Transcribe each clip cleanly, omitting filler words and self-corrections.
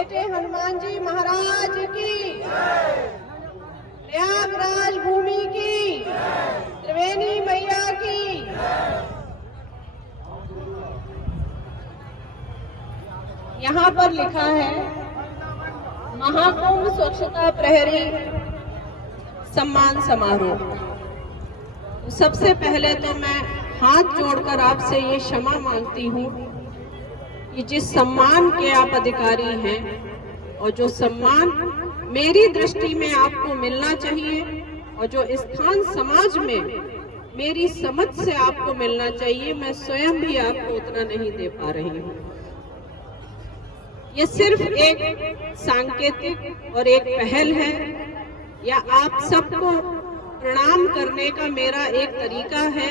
बेटे हनुमान जी महाराज की, प्रयागराज भूमि की, त्रिवेणी मैया की। यहाँ पर लिखा है महाकुंभ स्वच्छता प्रहरी सम्मान समारोह। सबसे पहले तो मैं हाथ जोड़कर आपसे ये क्षमा मांगती हूँ कि जिस सम्मान के आप अधिकारी हैं और जो सम्मान मेरी दृष्टि में आपको मिलना चाहिए और जो स्थान समाज में मेरी समझ से आपको मिलना चाहिए, मैं स्वयं भी आपको उतना नहीं दे पा रही हूँ। ये सिर्फ एक सांकेतिक और एक पहल है, या आप सबको प्रणाम करने का मेरा एक तरीका है,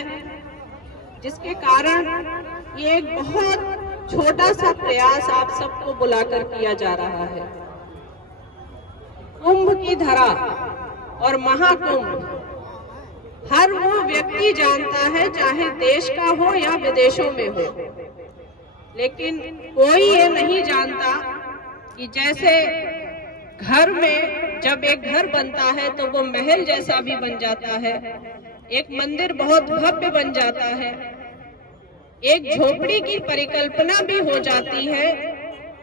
जिसके कारण ये एक बहुत छोटा सा प्रयास आप सबको बुलाकर किया जा रहा है। कुंभ की धरा और महाकुंभ हर वो व्यक्ति जानता है, चाहे देश का हो या विदेशों में हो, लेकिन कोई ये नहीं जानता कि जैसे घर में जब एक घर बनता है तो वो महल जैसा भी बन जाता है, एक मंदिर बहुत भव्य बन जाता है, एक झोपड़ी की परिकल्पना भी हो जाती है,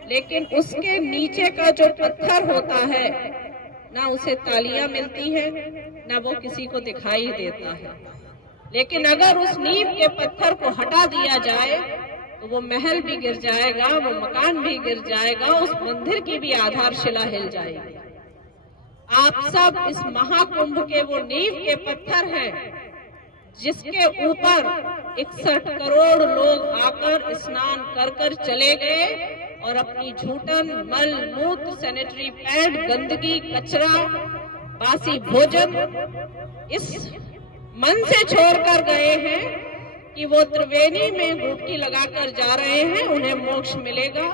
लेकिन उसके नीचे का जो पत्थर होता है ना उसे तालियां मिलती है, ना वो किसी को दिखाई देता है। लेकिन अगर उस नींव के पत्थर को हटा दिया जाए तो वो महल भी गिर जाएगा, वो मकान भी गिर जाएगा, उस मंदिर की भी आधारशिला हिल जाएगी। आप सब इस महाकुंभ के वो नींव के पत्थर हैं, जिसके ऊपर 61 करोड़ लोग आकर स्नान कर कर चले गए और अपनी झूठन, मल मूत्र, सैनिटरी पैड, गंदगी, कचरा, बासी भोजन इस मन से छोड़कर गए हैं कि वो त्रिवेणी में डुबकी लगाकर जा रहे हैं। उन्हें मोक्ष मिलेगा,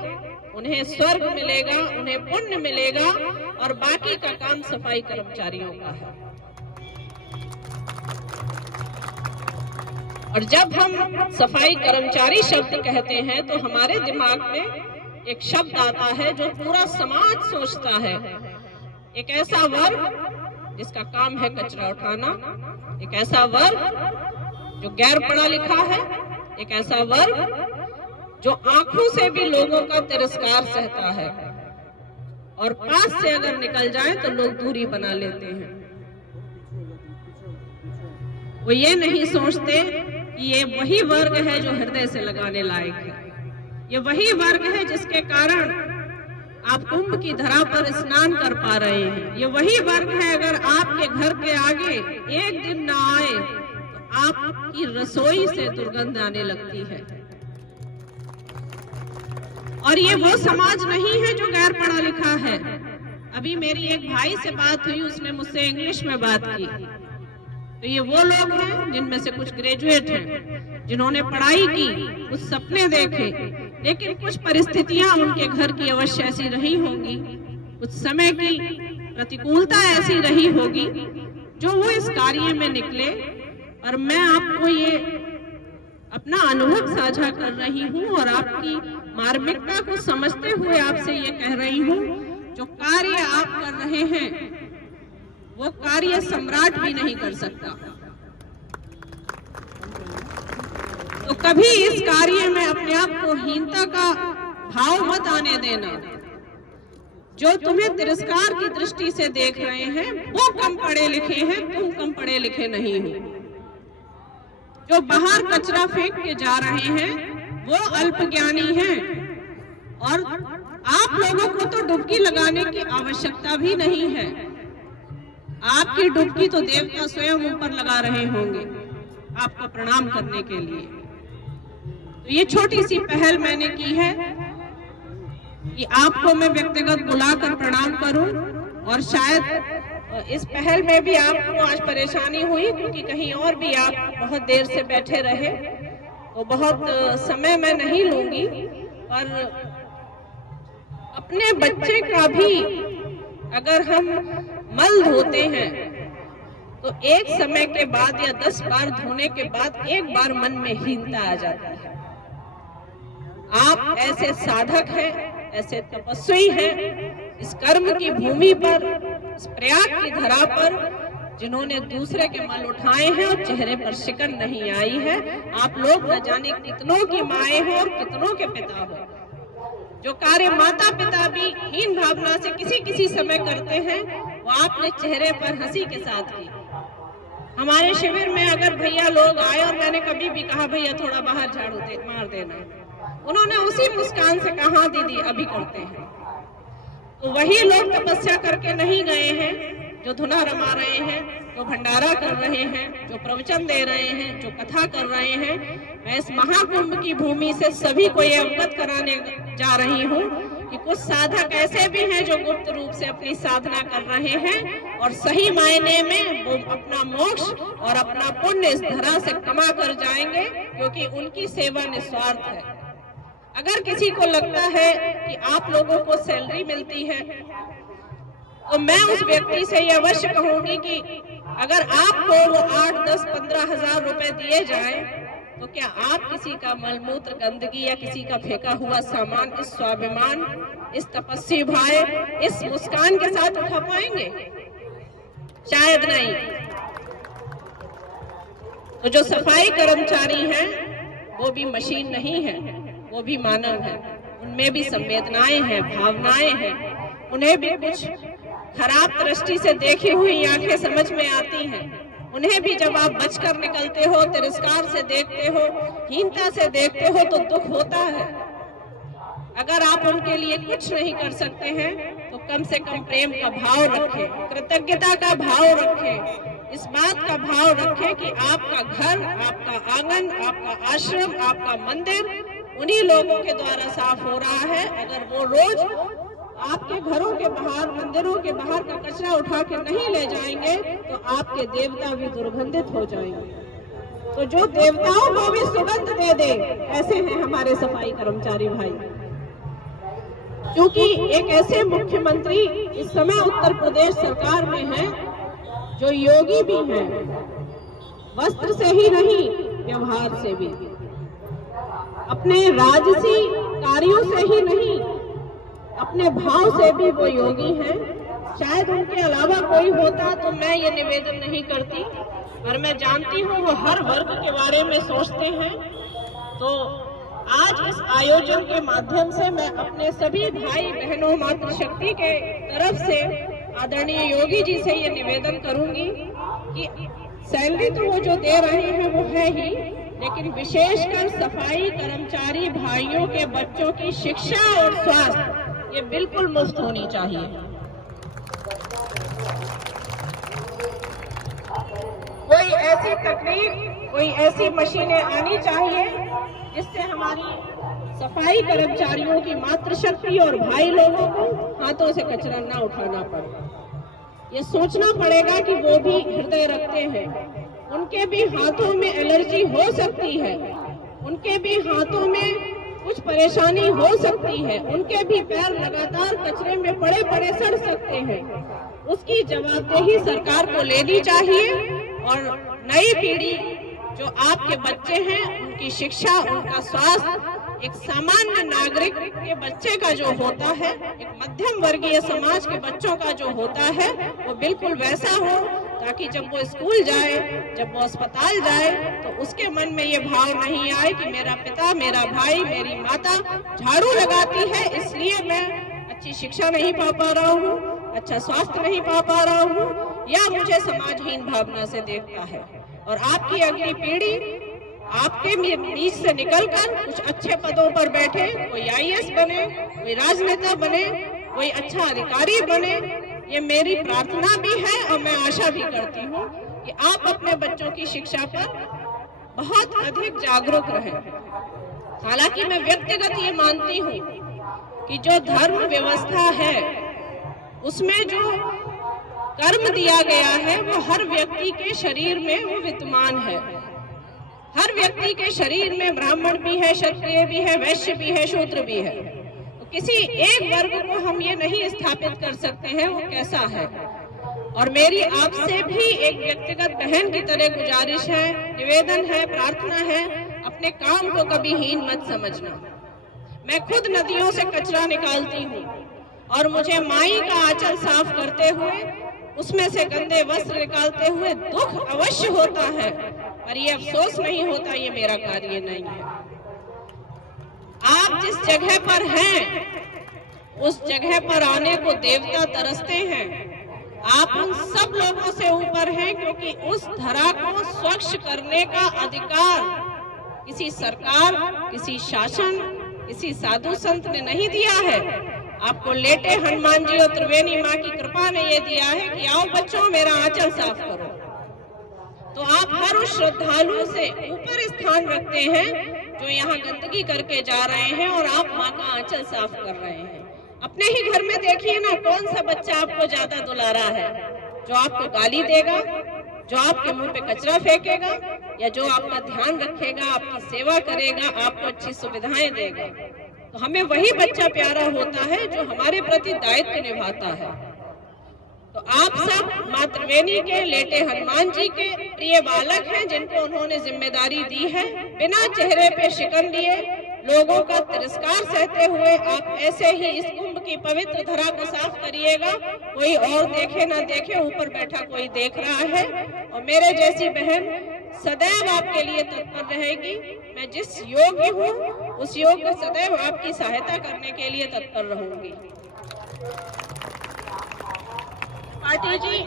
उन्हें स्वर्ग मिलेगा, उन्हें पुण्य मिलेगा, और बाकी का काम सफाई कर्मचारियों का है। और जब हम सफाई कर्मचारी शब्द कहते हैं तो हमारे दिमाग में एक शब्द आता है जो पूरा समाज सोचता है। एक ऐसा वर्ग जिसका काम है कचरा उठाना, एक ऐसा वर्ग जो गैर पढ़ा लिखा है, एक ऐसा वर्ग जो आंखों से भी लोगों का तिरस्कार सहता है, और पास से अगर निकल जाए तो लोग दूरी बना लेते हैं। वो ये नहीं सोचते कि ये वही वर्ग है जो हृदय से लगाने लायक है, ये वही वर्ग है जिसके कारण आप कुंभ की धरा पर स्नान कर पा रहे हैं। ये वही वर्ग है, अगर आपके घर के आगे एक दिन ना आए तो आपकी रसोई से दुर्गंध आने लगती है। और ये वो समाज नहीं है जो गैर पढ़ा लिखा है। अभी मेरी एक भाई से बात हुई, उसने मुझसे इंग्लिश में बात की। तो ये वो लोग हैं जिनमें से कुछ ग्रेजुएट हैं, जिन्होंने पढ़ाई की, कुछ सपने देखे, लेकिन कुछ परिस्थितियां उनके घर की अवश्य ऐसी रही होंगी, कुछ समय की प्रतिकूलता ऐसी रही होगी जो वो इस कार्य में निकले। और मैं आपको ये अपना अनुभव साझा कर रही हूँ और आपकी मार्मिकता को समझते हुए आपसे ये कह रही हूँ, जो कार्य आप कर रहे हैं वो कार्य सम्राट भी नहीं कर सकता। तो कभी इस कार्य में अपने आप को हीनता का भाव मत आने देना। जो तुम्हें तिरस्कार की दृष्टि से देख रहे हैं वो कम पढ़े लिखे हैं, तुम कम पढ़े लिखे नहीं हो। जो बाहर कचरा फेंक के जा रहे हैं वो अल्पज्ञानी हैं, और आप लोगों को तो डुबकी लगाने की आवश्यकता भी नहीं है। आपकी डुबकी तो देवता स्वयं ऊपर लगा रहे होंगे आपको प्रणाम करने के लिए। तो ये छोटी सी पहल मैंने की है कि आपको मैं व्यक्तिगत बुलाकर प्रणाम करूं, और शायद इस पहल में भी आपको आज परेशानी हुई क्योंकि कहीं और भी आप बहुत देर से बैठे रहे, तो बहुत समय मैं नहीं लूंगी। पर अपने बच्चे का भी अगर हम मल धोते हैं तो एक समय के बाद या 10 बार धोने के बाद एक बार मन में हीनता आ जाती है। आप ऐसे साधक हैं, ऐसे तपस्वी हैं इस कर्म की भूमि पर, इस प्रयाग की धरा पर, जिन्होंने दूसरे के मल उठाए हैं और चेहरे पर शिकन नहीं आई है। आप लोग न जाने कितनों की माएँ हो और कितनों के पिता हो। जो कार्य माता पिता भी हीन भावना से किसी किसी समय करते हैं, वो आपने चेहरे पर हंसी के साथ की। हमारे शिविर में अगर भैया लोग आए और मैंने कभी भी कहा भैया थोड़ा बाहर झाड़ू मार देना, उन्होंने उसी मुस्कान से कहा हाँ दीदी अभी करते हैं। तो वही लोग तपस्या करके नहीं गए हैं जो धुना रमा रहे हैं, जो भंडारा कर रहे हैं, जो प्रवचन दे रहे हैं, जो कथा कर रहे हैं। मैं इस महाकुंभ की भूमि से सभी को ये अवगत कराने जा रही हूँ कि कुछ साधक ऐसे भी हैं जो गुप्त रूप से अपनी साधना कर रहे हैं और सही मायने में वो अपना मोक्ष और अपना पुण्य इस धरा से कमा कर जाएंगे, क्योंकि उनकी सेवा निस्वार्थ है। अगर किसी को लगता है कि आप लोगों को सैलरी मिलती है, तो मैं उस व्यक्ति से ये अवश्य कहूंगी कि अगर आपको वो 8, 10, 15 हजार रुपए दिए जाएं, तो क्या आप किसी का मलमूत्र, गंदगी या किसी का फेंका हुआ सामान इस स्वाभिमान, इस तपस्वी भाई, इस मुस्कान के साथ उठा पाएंगे? शायद नहीं। तो जो सफाई कर्मचारी हैं वो भी मशीन नहीं है, वो भी मानव है। उनमें भी संवेदनाएं हैं, भावनाएं हैं। उन्हें भी कुछ खराब दृष्टि से देखी हुई आंखें समझ में आती हैं। उन्हें भी जब आप बचकर निकलते हो, तिरस्कार से देखते हो, हीनता से देखते हो, तो दुख होता है। अगर आप उनके लिए कुछ नहीं कर सकते हैं तो कम से कम प्रेम का भाव रखें, कृतज्ञता का भाव रखें, इस बात का भाव रखें कि आपका घर, आपका आंगन, आपका आश्रम, आपका मंदिर उन्हीं लोगों के द्वारा साफ हो रहा है। अगर वो रोज आपके घरों के बाहर, मंदिरों के बाहर का कचरा उठा के नहीं ले जाएंगे तो आपके देवता भी दुर्गंधित हो जाएंगे। तो जो देवताओं को भी सुगंध दे दे, ऐसे हैं हमारे सफाई कर्मचारी भाई। क्योंकि एक ऐसे मुख्यमंत्री इस समय उत्तर प्रदेश सरकार में हैं जो योगी भी हैं, वस्त्र से ही नहीं व्यवहार से भी, अपने राजसी कार्यों से ही नहीं अपने भाव से भी वो योगी हैं। शायद उनके अलावा कोई होता तो मैं ये निवेदन नहीं करती, पर मैं जानती हूँ वो हर वर्ग के बारे में सोचते हैं। तो आज इस आयोजन के माध्यम से मैं अपने सभी भाई बहनों मातृशक्ति के तरफ से आदरणीय योगी जी से ये निवेदन करूंगी कि सैलरी तो वो जो दे रहे हैं वो है ही, लेकिन विशेषकर सफाई कर्मचारी भाइयों के बच्चों की शिक्षा और स्वास्थ्य ये बिल्कुल मुफ्त होनी चाहिए। कोई ऐसी तकनीक, कोई ऐसी मशीनें आनी चाहिए जिससे हमारी सफाई कर्मचारियों की मातृशक्ति और भाई लोगों को हाथों से कचरा ना उठाना पड़े। ये सोचना पड़ेगा कि वो भी हृदय रखते हैं, उनके भी हाथों में एलर्जी हो सकती है, उनके भी हाथों में कुछ परेशानी हो सकती है, उनके भी पैर लगातार कचरे में पड़े पड़े सड़ सकते हैं। उसकी जवाबदेही सरकार को लेनी चाहिए और नई पीढ़ी जो आपके बच्चे हैं उनकी शिक्षा, उनका स्वास्थ्य एक सामान्य नागरिक के बच्चे का जो होता है, एक मध्यम वर्गीय समाज के बच्चों का जो होता है, वो बिल्कुल वैसा हो, ताकि जब वो स्कूल जाए, जब वो अस्पताल जाए, तो उसके मन में ये भाव नहीं आए कि मेरा पिता, मेरा भाई, मेरी माता झाड़ू लगाती है इसलिए मैं अच्छी शिक्षा नहीं पा रहा हूँ, अच्छा स्वास्थ्य नहीं पा रहा हूँ, या मुझे समाजहीन भावना से देखता है। और आपकी अगली पीढ़ी आपके बीच से निकलकर कुछ अच्छे पदों पर बैठे, कोई आईएएस बने, कोई राजनेता बने, कोई अच्छा अधिकारी बने, ये मेरी प्रार्थना भी है और मैं आशा भी करती हूँ कि आप अपने बच्चों की शिक्षा पर बहुत अधिक जागरूक रहें। हालांकि मैं व्यक्तिगत ये मानती हूँ कि जो धर्म व्यवस्था है उसमें जो कर्म दिया गया है वो हर व्यक्ति के शरीर में वो विद्यमान है। हर व्यक्ति के शरीर में ब्राह्मण भी है, क्षत्रिय भी है, वैश्य भी है, शूद्र भी है। तो किसी एक वर्ग को हम ये नहीं स्थापित कर सकते हैं वो कैसा है। और मेरी आपसे भी एक व्यक्तिगत बहन की तरह गुजारिश है, निवेदन है, प्रार्थना है, अपने काम को कभी हीन मत समझना। मैं खुद नदियों से कचरा निकालती हूँ और मुझे माई का आंचल साफ करते हुए, उसमें से गंदे वस्त्र निकालते हुए दुख अवश्य होता है, पर ये अफसोस नहीं होता ये मेरा कार्य नहीं है। आप जिस जगह पर हैं, उस जगह पर आने को देवता तरसते हैं। आप उन सब लोगों से ऊपर हैं, क्योंकि उस धरा को स्वच्छ करने का अधिकार किसी सरकार, किसी शासन, किसी साधु संत ने नहीं दिया है। आपको लेटे हनुमान जी और त्रिवेणी माँ की कृपा ने ये दिया है कि आओ बच्चों मेरा आंचल साफ करो। तो आप हर उस श्रद्धालु से ऊपर स्थान रखते हैं जो यहाँ गंदगी करके जा रहे हैं, और आप माँ का आंचल साफ कर रहे हैं। अपने ही घर में देखिए ना, कौन सा बच्चा आपको ज्यादा दुलारा है, जो आपको गाली देगा, जो आपके मुंह पे कचरा फेंकेगा, या जो आपका ध्यान रखेगा, आपकी सेवा करेगा, आपको अच्छी सुविधाएं देगा। तो हमें वही बच्चा प्यारा होता है जो हमारे प्रति दायित्व निभाता है। तो आप सब माँ त्रिवेणी के लेटे हनुमान जी के प्रिय बालक हैं, जिनको उन्होंने जिम्मेदारी दी है। बिना चेहरे पे शिकन लिए, लोगों का तिरस्कार सहते हुए आप ऐसे ही इस कुंभ की पवित्र धरा को साफ करिएगा। कोई और देखे ना देखे, ऊपर बैठा कोई देख रहा है, और मेरे जैसी बहन सदैव आपके लिए तत्पर रहेगी। मैं जिस योग्य हूँ उस योग्य सदैव आपकी सहायता करने के लिए तत्पर रहूंगी। पाटिल जी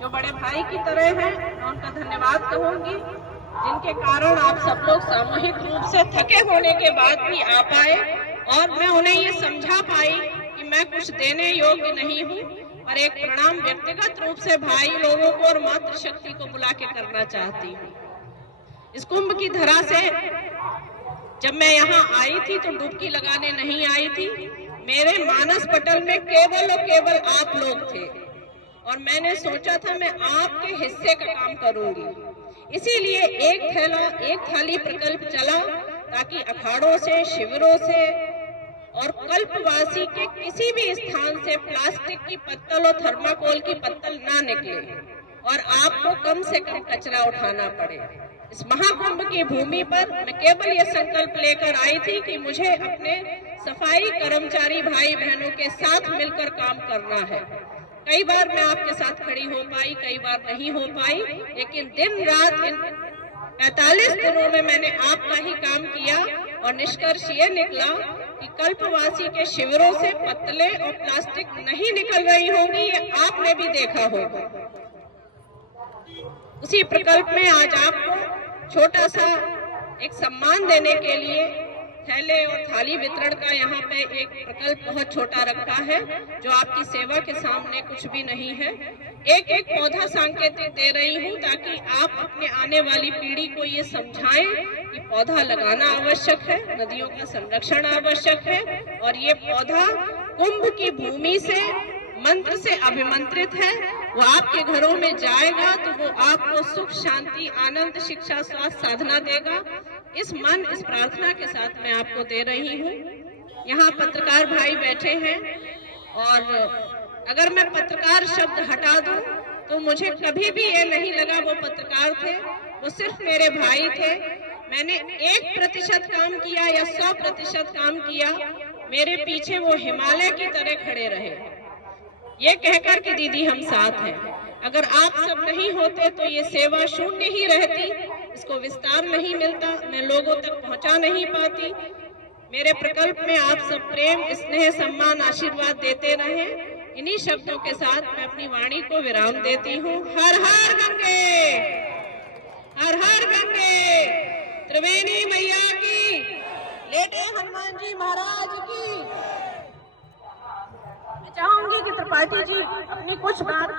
जो बड़े भाई की तरह हैं, मैं उनका धन्यवाद कहूंगी, जिनके कारण आप सब लोग सामूहिक रूप से थके होने के बाद भी आ पाए, और मैं उन्हें ये समझा पाई कि मैं कुछ देने योग्य नहीं हूँ, और एक प्रणाम व्यक्तिगत रूप से भाई लोगों को और मातृशक्ति को बुला के करना चाहती हूँ। इस कुंभ की धरा से जब मैं यहाँ आई थी तो डुबकी लगाने नहीं आई थी। मेरे मानस पटल में केवल और केवल आप लोग थे, और मैंने सोचा था मैं आपके हिस्से का काम करूंगी। इसीलिए एक थाली प्रकल्प चला, ताकि अखाड़ों से, शिविरों से और कल्पवासी के किसी भी स्थान से प्लास्टिक की पत्तल और थर्माकोल की पत्तल ना निकले, और आपको कम से कम कचरा उठाना पड़े। इस महाकुंभ की भूमि पर मैं केवल ये संकल्प लेकर आई थी कि मुझे अपने सफाई कर्मचारी भाई बहनों के साथ मिलकर काम करना है। कई बार मैं आपके साथ खड़ी हो पाई, कई बार नहीं हो पाई, लेकिन दिन रात इन 45 दिनों में मैंने आपका ही काम किया, और निष्कर्ष ये निकला कि कल्पवासी के शिविरों से पत्तलें और प्लास्टिक नहीं निकल रही होंगी, ये आपने भी देखा होगा। उसी प्रकल्प में आज आपको छोटा सा एक सम्मान देने के लिए थैले और थाली वितरण का यहाँ पे एक प्रकल्प बहुत छोटा रखा है, जो आपकी सेवा के सामने कुछ भी नहीं है। एक एक पौधा सांकेतिक दे रही हूँ, ताकि आप अपने आने वाली पीढ़ी को ये समझाएं कि पौधा लगाना आवश्यक है, नदियों का संरक्षण आवश्यक है, और ये पौधा कुंभ की भूमि से मंत्र से अभिमंत्रित है। वो आपके घरों में जाएगा तो वो आपको सुख, शांति, आनंद, शिक्षा, स्वास्थ्य, साधना देगा। इस प्रार्थना के साथ मैं आपको दे रही हूँ। यहाँ पत्रकार भाई बैठे हैं, और अगर मैं पत्रकार शब्द हटा दूं तो मुझे कभी भी ये नहीं लगा वो पत्रकार थे, वो सिर्फ मेरे भाई थे। मैंने 1% काम किया या 100% काम किया, मेरे पीछे वो हिमालय की तरह खड़े रहे, ये कहकर कि दीदी हम साथ हैं। अगर आप सब नहीं होते तो ये सेवा शून्य ही रहती, इसको विस्तार नहीं मिलता, मैं लोगों तक पहुंचा नहीं पाती। मेरे प्रकल्प में आप सब प्रेम, स्नेह, सम्मान, आशीर्वाद देते रहे। इन्हीं शब्दों के साथ मैं अपनी वाणी को विराम देती हूँ। हर हर गंगे, हर हर गंगे, त्रिवेणी मैया की, लेटे हनुमान जी महाराज की। चाहूंगी कि त्रिपाठी जी अपनी कुछ बात